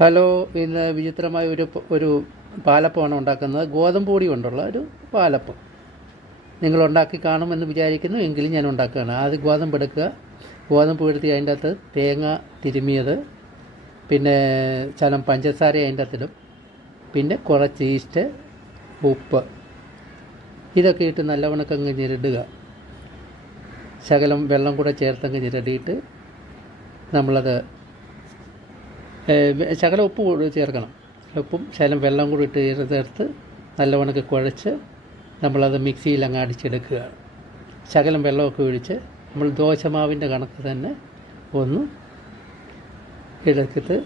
Hello, ഇന്ന് വിചിത്രമായ ഒരു പാലപ്പമാണ് ഉണ്ടാക്കുന്നത്. ഗോതമ്പ് പൊടി കൊണ്ടുള്ള ഒരു പാലപ്പം നിങ്ങൾ ഉണ്ടാക്കി കാണുമെന്ന് വിചാരിക്കുന്നു. എങ്കിലും ഞാൻ ഉണ്ടാക്കുകയാണ്. ആദ്യം ഗോതമ്പ് എടുക്കുക. ഗോതമ്പ് എടുത്ത് അതിൻ്റെ അകത്ത് തേങ്ങ തിരുമിയത്, പിന്നെ ശകലം പഞ്ചസാര അതിൻ്റെ അകത്തിടും, പിന്നെ കുറച്ച് ഈസ്റ്റ്, ഉപ്പ്, ഇതൊക്കെ ഇട്ട് നല്ലവണ്ണക്കങ്ങ് ഞെരടുക. ശകലം വെള്ളം കൂടെ ചേർത്തങ്ങ് ഞെരടിയിട്ട് നമ്മളത് ശകലം ഉപ്പ് ചേർക്കണം. ഉപ്പും ശകലം വെള്ളം കൂടി ഇട്ട് ചേർത്ത് നല്ലവണ്ണക്ക് കുഴച്ച് നമ്മളത് മിക്സിയിൽ അങ്ങ് അടിച്ചെടുക്കുകയാണ്. ശകലം വെള്ളമൊക്കെ ഒഴിച്ച് നമ്മൾ ദോശമാവിൻ്റെ കണക്ക് തന്നെ ഒന്ന് എടുത്തിട്ട്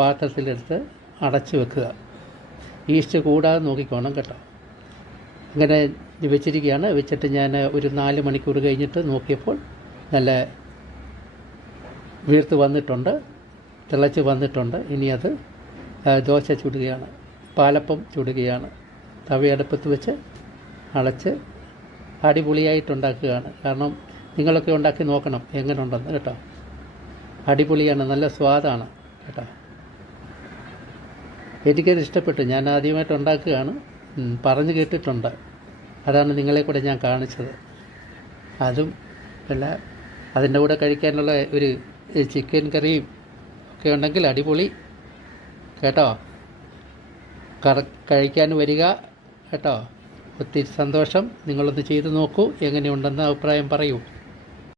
പാത്രത്തിലെടുത്ത് അടച്ച് വെക്കുക. ഈസ്റ്റ് കൂടാതെ നോക്കിക്കോണം കേട്ടോ. അങ്ങനെ വെച്ചിരിക്കുകയാണ്. വെച്ചിട്ട് ഞാൻ ഒരു 4 മണിക്കൂർ കഴിഞ്ഞിട്ട് നോക്കിയപ്പോൾ നല്ല വീർത്ത് വന്നിട്ടുണ്ട്, തിളച്ച് വന്നിട്ടുണ്ട്. ഇനി അത് ദോശ ചുടുകയാണ്, പാലപ്പം ചുടുകയാണ്. തവയടുപ്പത്ത് വെച്ച് അടച്ച് അടിപൊളിയായിട്ടുണ്ടാക്കുകയാണ്. കാരണം നിങ്ങളൊക്കെ ഉണ്ടാക്കി നോക്കണം എങ്ങനെ ഉണ്ടെന്ന് കേട്ടോ. അടിപൊളിയാണ്, നല്ല സ്വാദാണ് കേട്ടോ. എനിക്കത് ഇഷ്ടപ്പെട്ടു. ഞാൻ ആദ്യമായിട്ട് ഉണ്ടാക്കുകയാണ്, പറഞ്ഞു കേട്ടിട്ടുണ്ട്. അതാണ് നിങ്ങളെ കൂടെ ഞാൻ കാണിച്ചത്. അതും അല്ല, അതിൻ്റെ കൂടെ കഴിക്കാനുള്ള ഒരു ചിക്കൻ കറിയും ഒക്കെ ഉണ്ടെങ്കിൽ അടിപൊളി കേട്ടോ. കഴിക്കാൻ വരിക കേട്ടോ. ഒത്തിരി സന്തോഷം. നിങ്ങളൊന്ന് ചെയ്ത് നോക്കൂ, എങ്ങനെയുണ്ടെന്ന് അഭിപ്രായം പറയൂ.